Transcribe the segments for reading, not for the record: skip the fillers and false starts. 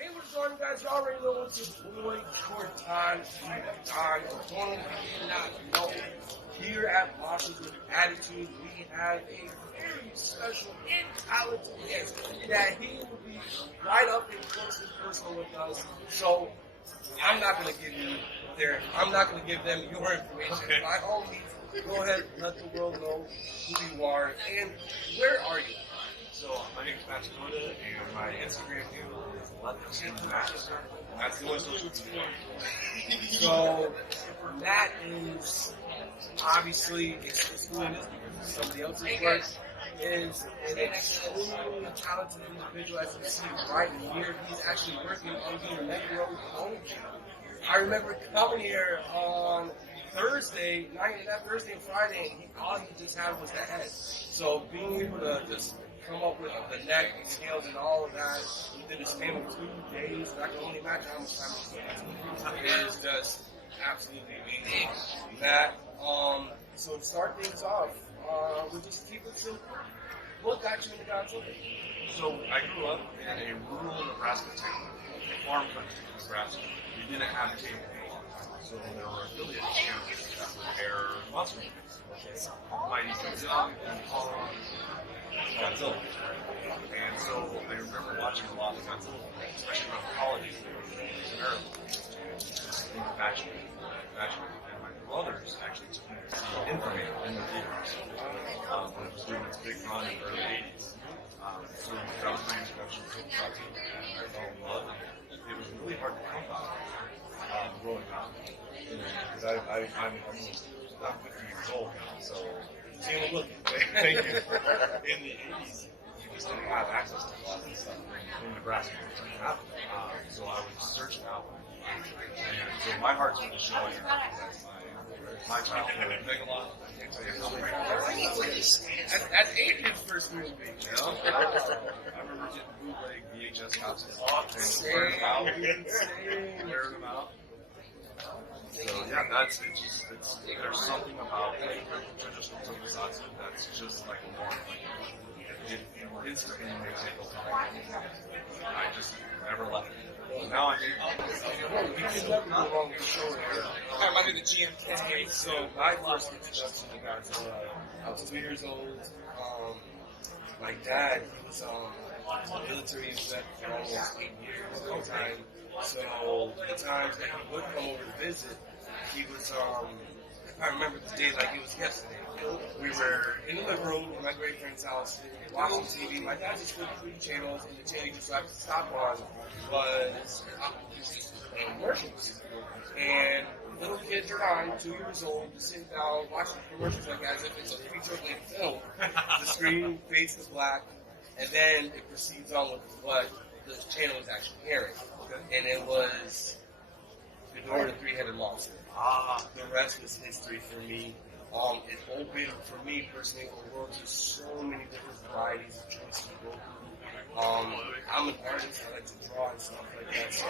Hey, what's going on, guys? Y'all already know what's your boy, Jordan. Here at Boston with Attitude, we have a very special and talented guest that he will be right up and close and personal with us. So I'm not going to give you I'm not going to give them your information. Okay. By all means, go ahead and let the world know who you are and where are you. So my name is Matt Tichota, and my Instagram handle is LeftHandMatt. That's the only social media. So Matt is obviously excluded because somebody else's work. Is an extremely talented individual, as you see right here. He's actually working on the MWA. I remember coming here on Thursday night, and that Thursday and Friday, and all he just had was the head. So being able to just come up with the neck and scales and all of that within the span of 2 days, I can only imagine how much time it is just absolutely amazing. That, so to start things off, we'll just keep it simple. What got you into Godzilla? So I grew up in a rural Nebraska town, a farm country in Nebraska. We didn't have cable for a long time, so there were affiliate channels that would air monster movies. Mighty Godzilla and Godzilla. And so I remember watching a lot of Godzilla, especially around the holidays. In Maryland, and just infatuated. And my brothers actually took me to see Infamy in the theaters when it was doing its big run in the early 80s. So that was my introduction to Godzilla, and I fell in love. And it was really hard to come by growing up. Because I'm 50 years old now, so see what I'm looking. Thank you. In the 80s, you just didn't have access to a lot of this stuff in Nebraska. So I would search it out. And so my heart's going to show you that's my childhood. Megalon, I can't tell you how many That's Adrian's first movie. You know? I remember getting bootleg VHS copies and wearing them out. So yeah, there's something about traditional tokusatsu that's just like a warm thing. It instantly makes it go. I just never left it. Now I I'm under the GM. So my first introduction to Godzilla, I was 2 years old. My dad, he was military vet for almost 8 years at the time. So the times that he would come over to visit, he was, I remember the day like it was yesterday. We were in the living room in my great friend's house, watching TV. My dad just flipped 3 channels, and the channel he just happened to stop on was commercials. And little kid John, 2 years old, just sitting down watching commercials like as if it's a feature-length film. The screen fades to black, and then it proceeds on with what the channel is actually airing. And it was Ghidorah the Three-Headed Monster. The rest was history for me. It opened, for me personally, a world to so many different varieties of choices to go through. I'm an artist, I like to draw and stuff like that, so I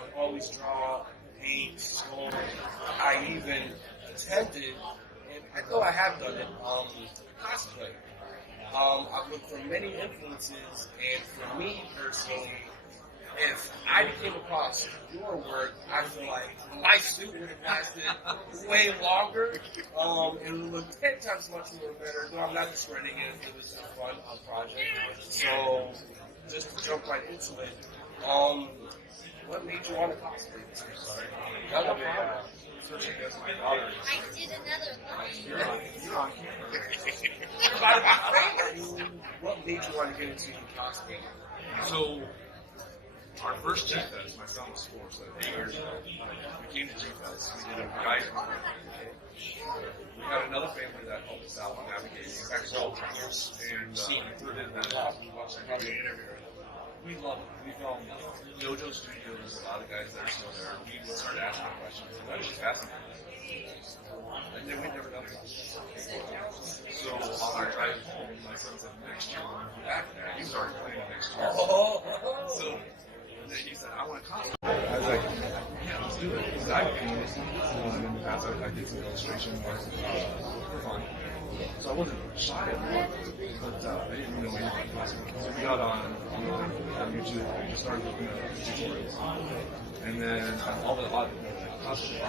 would always draw, paint, sculpt. I even attempted, and I know I have done it, cosplay. I've looked for many influences, and for me personally, if I came across your work, I feel like my suit would have lasted way longer. It would look 10 times much more better. No, I'm not discrediting it. It was just a fun project. So, just to jump right into it, what made you want to cosplay this year? Sorry. I did another line. You're on What made you want to get into cosplay? So, our first G-Fest, my son was 4, so 8 years ago, we came to G-Fest, we did a Kaiju. We had another family that helped us out navigating X-Ultra, and we did that. We watched the movie. We love it. We filmed JoJo Studios, a lot of guys that are still there. We started asking questions, and that was just fascinating. And then we never done it. So on our drive home, my son said, next year we're going to be back there. He started playing next year. So and then he said, I want to cosplay. I was like, yeah, let's do it. Because I've been in the past, I did some illustration work for fun. So I wasn't shy of it, but I didn't know anything about cosplay. So we got on YouTube and started looking at tutorials. And then all the cosplay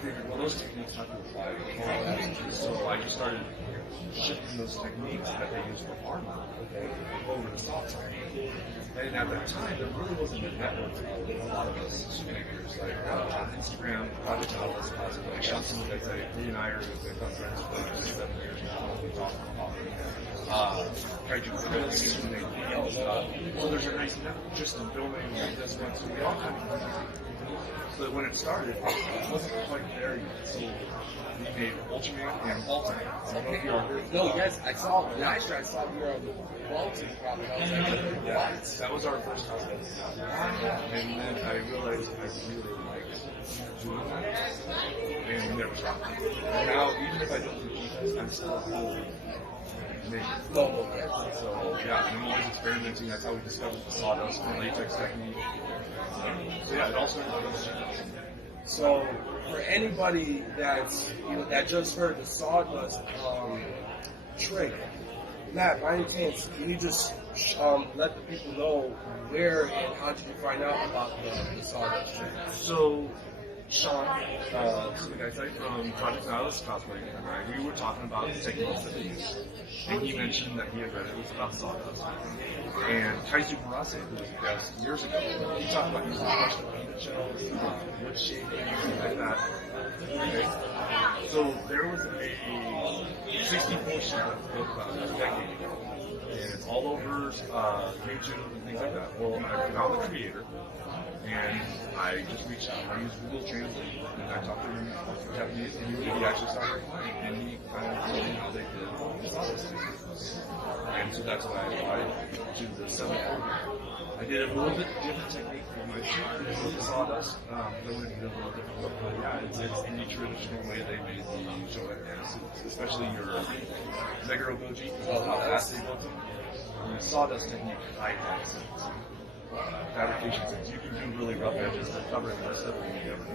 figured, well, those techniques have to apply to so I just started shifting those techniques that they use for armor over to soft technique. And at that time, there really wasn't a network of a lot of us figures, like Instagram, Project Alice, Cosplay, Shelton, he and I are become friends for 7 years now. We talk about Kaiju, so there's a nice network just in filming this one, so we all kind of but when it started, it wasn't quite there yet. So we made Ultraman and Ultraman. No, yes, I saw. Last year I saw you on the Baltic probably. I was like, yeah, that was our first cosplay. And then I realized I really liked doing that. And we never stopped. And now, even if I don't do defense, I'm still cool. No, so yeah, I'm always experimenting. That's how we discovered the sawdust and latex technique. So yeah, it all started with those. So for anybody that's that just heard the sawdust trick, Matt, by any chance, can you just let the people know where and how did you find out about the sawdust trick? So Sean, so the guy from Project Alice Cosplayer and I, we were talking about the techniques that they use. And he mentioned that he had read it was about sawdust. And Kaiju who was a guest years ago, he talked about using crushed peanut shells, wood shape, things like that. Okay. So there was a 64-sheet book about a decade ago. And it's all over YouTube and things like that. Well, I found the creator. And I just reached out. I used Google Translate, and I talked to him in Japanese, and he actually started replying, and he kind of told me how they did sawdust. And so that's why I did the 740. I did a little bit different technique for my with the sawdust. I went and did a little different look, but yeah, it's the traditional way they made the show suits, especially your Meguro Goji, how fast they built them. And the sawdust technique, I had suits. Fabrication things. You can do really rough edges that cover it more stuff than you ever do.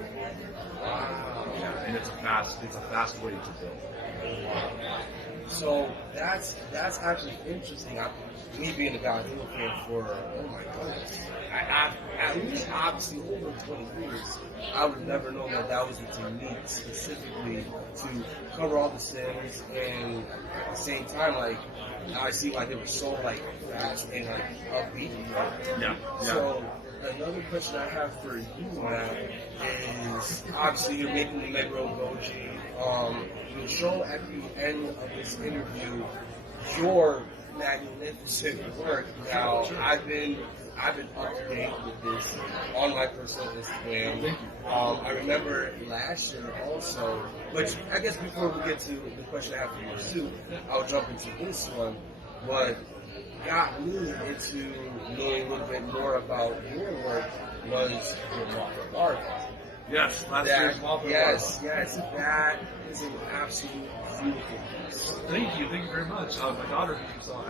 Yeah, and it's a fast way to build. So that's actually interesting. Me being a Godzilla fan for my goodness, I at least obviously over 20 years, I would have never known that was a technique specifically to cover all the sins, and at the same time, like I see why they were so fast and upbeat. Yeah. So another question I have for you, Matt, is obviously you're making the Meguro Goji. You'll show at the end of this interview your magnificent work. Now I've been up to date with this on my personal Instagram. I remember last year also, which I guess before we get to the question I have for you too, I'll jump into this one. What got me into knowing a little bit more about your work was your Mothra art. Yes, last year's Mothra. Yes, that is an absolute beautiful piece. Thank you very much. My daughter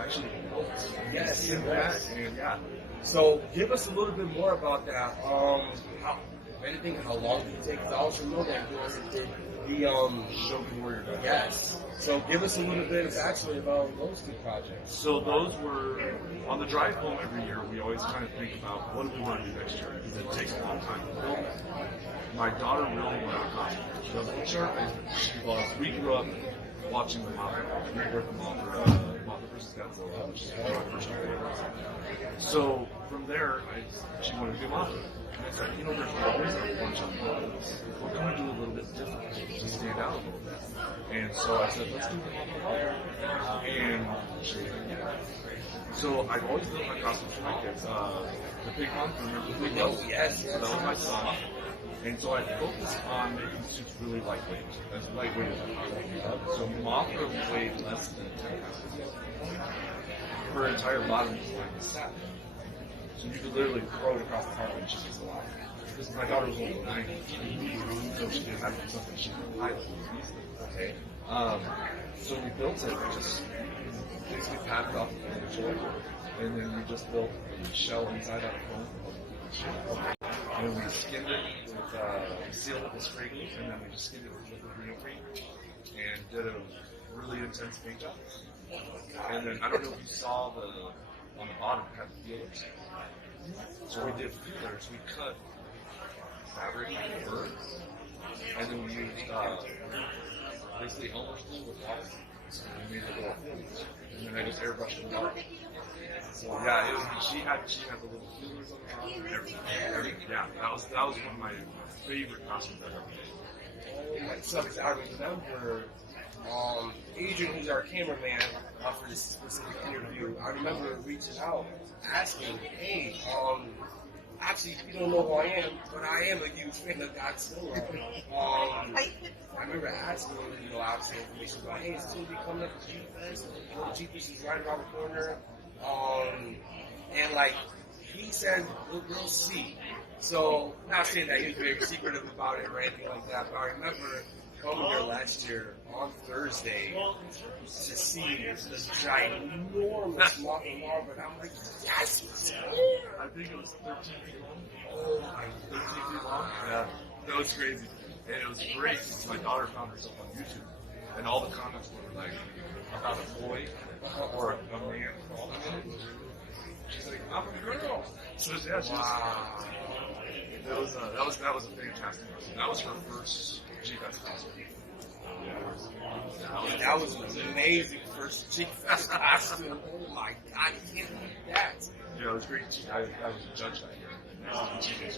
actually helped. Yes, and yeah. So give us a little bit more about that. How long did it take? I also know that you did the Shogun Warrior. Yes. So give us a little bit of backstory about those two projects. So those were on the drive home every year. We always kind of think about what do we want to do next year because it takes a long time to build. My daughter really wanted a costume. She was a sharp. We grew up watching the Mothra, Rebirth of Mothra vs. Godzilla, which is one of my first favorites. So from there, she wanted to do Mothra. And I said, there's always a bunch of Mothras. What can we do a little bit different to stand out a little bit? And so I said, let's do the Mothra. And she was like, yeah. So I've always built my costumes for my kids. The Pig Hunt, remember the Pig Hunt? Yes. So that was my son. And so I focused on making the suits really lightweight, as lightweight as possible. So Mothra weighed less than 10 pounds. Her entire body was like satin. So you could literally throw it across the carpet and she was alive. Because my daughter was only 9, so she didn't have to do something she could hide easily. Okay. So we built it and just basically packed off the furniture, and then we just built a shell inside out of foam. And then we skinned it with, sealed it with spray glue, and then we just skinned it with liquid neoprene, and did a really intense paint job. And then I don't know if you saw on the bottom it had the feelers. So we did feelers. We cut fabric and fur, and then we used basically Elmer's glue with water. And we made the little feelers. And then I just airbrushed them dark. So yeah, she had the little feelers on the top and everything. Yeah, that was one of my favorite costumes I've ever made. Like, so I remember Adrian, who's our cameraman for this specific interview, I remember reaching out, asking, hey, actually, you don't know who I am, but I am a huge fan of Godzilla. I remember asking him, obviously information about, hey, is this going to be coming up to G-Fest? G-Fest is right around the corner. And like, he said, we'll see. So, not saying that he was very secretive about it or anything like that, but I remember coming here last year on Thursday to see the ginormous Marvel, and I'm like, yes! I think it was 13 feet long. Oh my, 13 feet long? Yeah, that was crazy. And it was great because my daughter found herself on YouTube, and all the comments were like, about a boy or a man falling in it. She's like, I'm a girl. So yeah, that was a fantastic costume. That was her first G-Fest costume. That was an amazing first G-Fest costume. Oh my God, you can't beat that. Yeah, it was great. I was a judge that year. TJ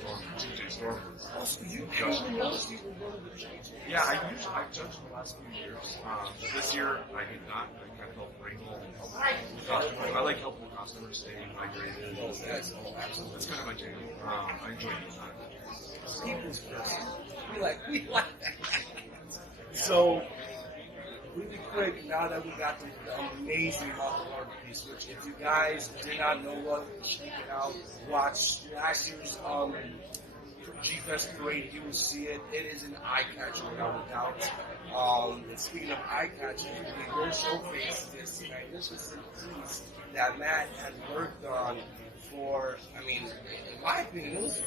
Storm was. Oh, so you actually noticed you were one of the judges? Yeah, I've judged the last few years. But this year I did not. I kind of helped wrangle and help the customers. I like helping the customers stay hydrated. Absolutely. That's kind of my jam. I enjoy it. People's person. We like that. So, really quick, now that we got the amazing Marvel art piece, which if you guys did not know what, check it out. Watch last year's G-Fest parade, you will see it. It is an eye catcher without a doubt. And speaking of eye catching, we will showcase this magnificent piece that Matt had worked on for, in my opinion, it was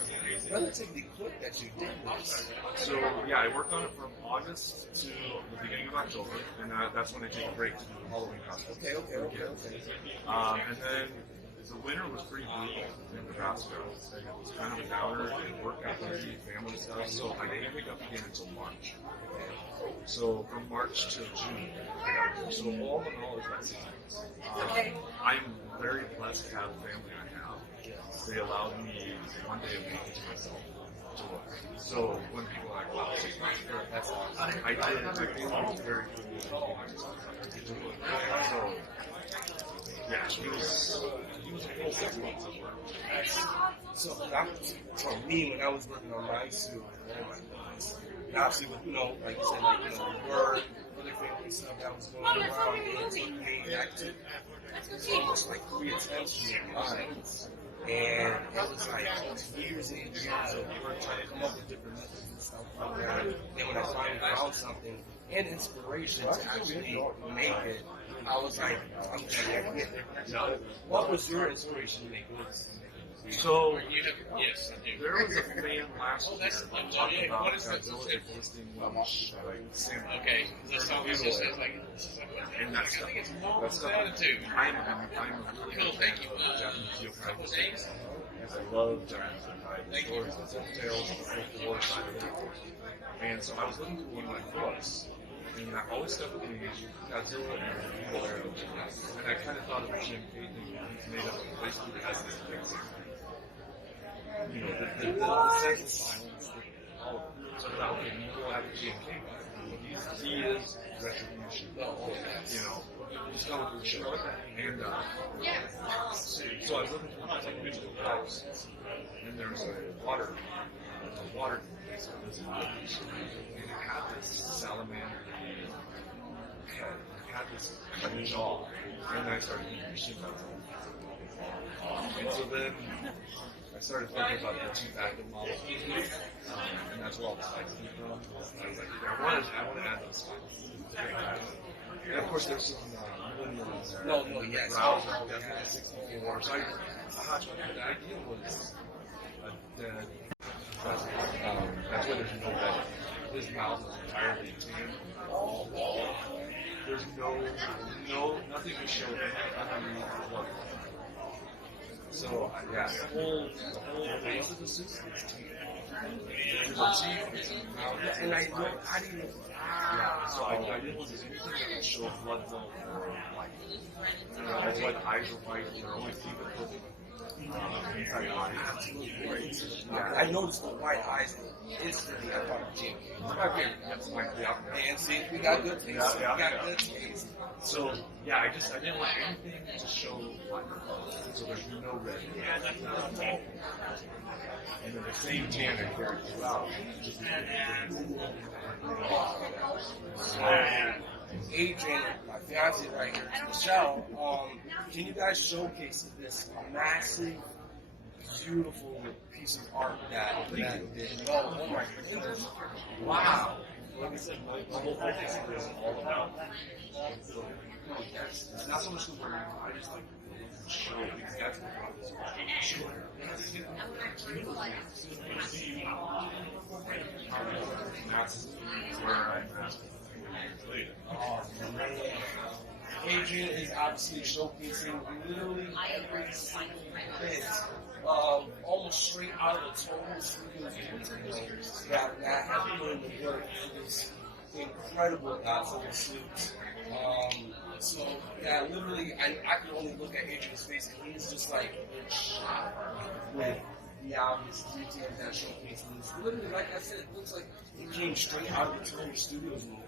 relatively quick that you did this. So, yeah, I worked on it from August to the beginning of October, and that's when I take a break to do Halloween costumes. Okay. And then the winter was pretty brutal in Nebraska. It was kind of a downer, and work got busy, family stuff, so I didn't pick up again until March. So from March to June, so all in all, it's about 6 months. I'm very blessed to have the family I have. They allowed me one day a week to myself to work. So when people are like, wow, 6 months, that's awesome. I did. My family was very cool. So yeah, he was a full 6 months of work. So for me, when I was working on my suit, oh my goodness. And obviously with, like you said, work, other family stuff that was going around, that took almost like 3 attempts in mine. And it was like years and years of work trying to come up with different methods and stuff like that. And when I finally found something and inspiration to actually make it, I was like, I'm gonna get there. What was your inspiration to make this? So, Yes, I do. there was a fan last year talking about Godzilla existing like Sam. Okay, this always just says like, And that's I think it's more that's than attitude. I'm a really Cool, big thank fan you. of Japanese Couple yokai days. because I love Japanese yokai stories and folk tales and the folklore side of it. And so I was looking for one of my books, and I always stuck with me Godzilla and the people there. And I kind of thought of Jim Payton, he's made up of basically the essence of Pixar. The sense of silence, so that okay, you go after GMK, he is retribution. He's going through shit. And so I was looking for like digital house, and there's a water piece of this house, and it had this salamander head, it had this jaw, and then I started eating shit out of it. And so then I started thinking about the chief active model, and that's where all the spikes came from. I was like, I want to add those spikes. And of course, there's some millennials there. No, yes. Browser, definitely 64. So the idea was a dead president. That's why there's no red. His mouth is entirely tan. there's nothing to show underneath the logo. So yeah, the whole base of the suit is And I know, I didn't. yeah, so I didn't want to do anything that would show blood zone or like, that's why the eyes are white, they're always keeping it. Yeah, I noticed the white eyes instantly. I thought of Jim. It's my favorite. That's my favorite. And see, we got good things. Yeah, We got good taste. So yeah, I didn't want anything to show like, so there's no red. And then the same tan I carried throughout. Adrian, my fiance right here, Michelle, can you guys showcase this massive, beautiful piece of art that did? Oh my goodness. Wow. Like I said, the whole focus is all about. It's not so much the word, I just like the show because that's what brought this show. That's where I'm at. Oh, man. Adrian is obviously showcasing literally every single bit of almost straight out of the total studios that have put in the work for this incredible Godzilla suit. So yeah, literally, I can only look at Adrian's face and he's just like in shock with the obvious details that showcase this. Literally, like I said, it looks like it came straight out of the Total Studios movie.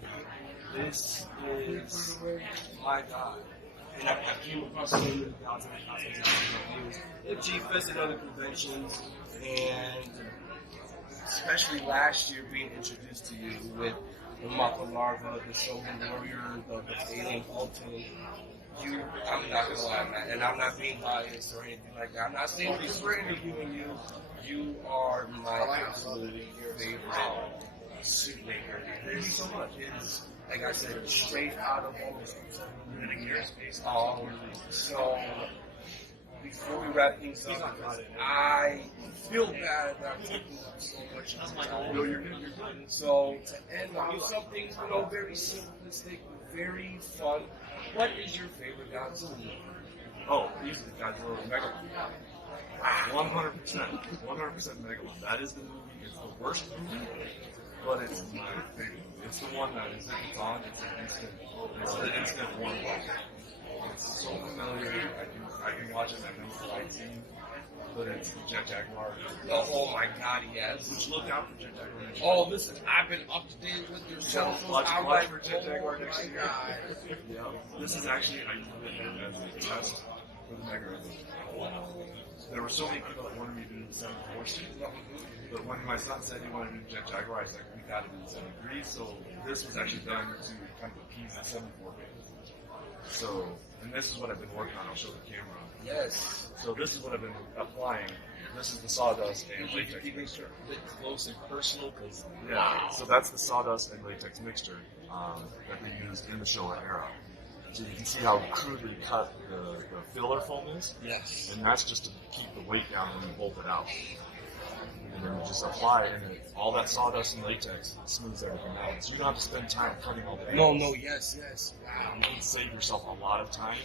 This is, my God. And I came across so many Godzilla reviews at G-Fest and other conventions, and especially last year being introduced to you with the Mako Larva, the Shogun Warrior, the Alien Ultimate. I'm not gonna lie, Matt, and I'm not being biased or anything like that. I'm not saying because we're interviewing you. You are my absolute favorite suit maker. Thank you so much. It's, like I said, straight out of almost space. So before we wrap things up, I feel bad that I'm taking up so much of your time. No, you're good. So to end on something, very simplistic, very fun. What is your favorite Godzilla movie? Oh, easily Godzilla Megalon. 100%. 100% Megalon. That is the movie. It's the worst movie, but it's my favorite. It's the one that is in the on. It's the instant warm up. It's so familiar. I can watch it. I know the fight scene, but it's the Jet Jaguar. Oh my God, yes. Which look out for Jet Jaguar next year. Oh, listen, I've been up to date with your cell phones. Watch I'm for like, Jet Jaguar next my year. God. Yeah. This is actually, I put it as a test for the Mega Run. There were so many people that wanted me to do the 7-4 suit, but when my son said he wanted to do Jet Jaguar, I was like, we got to do the 7-3. So this was actually done to kind of appease the 7-4 base. So, and this is what I've been working on. I'll show the camera. Yes. So this is what I've been applying. This is the sawdust and latex Keep it mixture. a bit close and personal, because Yeah, so that's the sawdust and latex mixture that they used in the Showa era. So you can see how crudely cut the filler foam is. yes. And that's just to keep the weight down when you bolt it out. And then you just apply it, and all that sawdust and latex smooths everything out. So you don't have to spend time cutting all the edges. No, yes. Wow. You can save yourself a lot of time.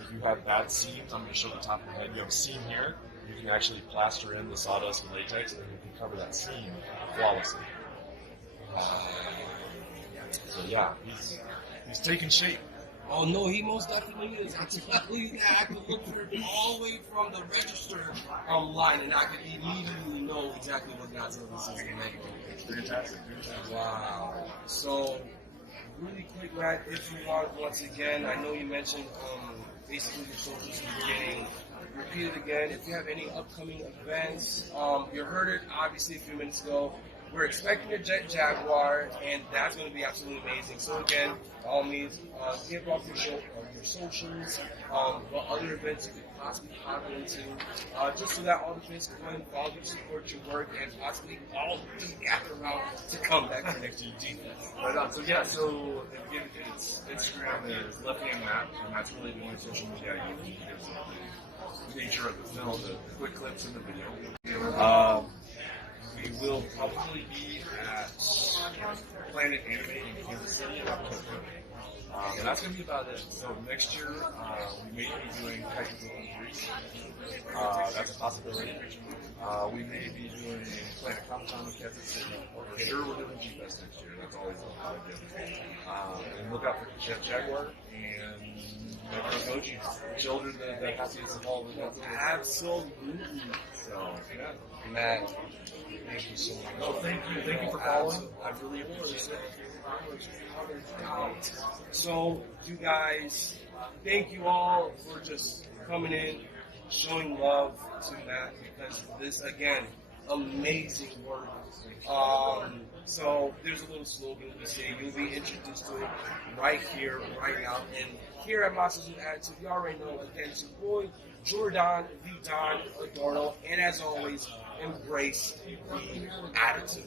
If you have bad seams, I'm going to show the top of your head. You have a seam here. You can actually plaster in the sawdust and latex, and you can cover that seam flawlessly. So yeah, he's taking shape. Oh no, he most definitely is. I tell you that I can look for it all the way from the register line, and I can immediately know exactly what Godzilla this is. Fantastic. Wow. So, really quick, Matt, if you want, once again, I know you mentioned basically your socials in the beginning. Repeat it again. If you have any upcoming events, you heard it obviously a few minutes ago. We're expecting a Jet Jaguar, and that's going to be absolutely amazing. So again, by all means, give off your socials, what other events you could possibly pop into, just so that all the fans can go and follow you, support your work, and possibly all gather around to come back for next year's G-Fest. Right on. So yeah, so again, it's Instagram is Left Hand Matt, and that's really the only social media I use because of the nature of the film, the quick clips in the video. We will probably be at Planet Anime in Kansas City in October. And that's going to be about it. So next year, we may be doing Kaiju 3. That's a possibility. We may be doing a Planet Comic-Con with Kansas City. For sure, we're doing G-Fest next year. That's always a lot of good. And look out for Jet Jaguar and Goji. Children, the happiest of all the them. Absolutely. So, yeah. Matt, thank you so much. Oh, thank you. Thank you for calling. I really appreciate it. So, you guys, thank you all for just coming in, showing love to Matt, because this, again, amazing work. So there's a little slogan we say, you'll be introduced to it right here, right now. And here at Monsters with Attitude, you already know, again, it's your boy, Jordan, the Don Adorno, and as always, embrace the attitude.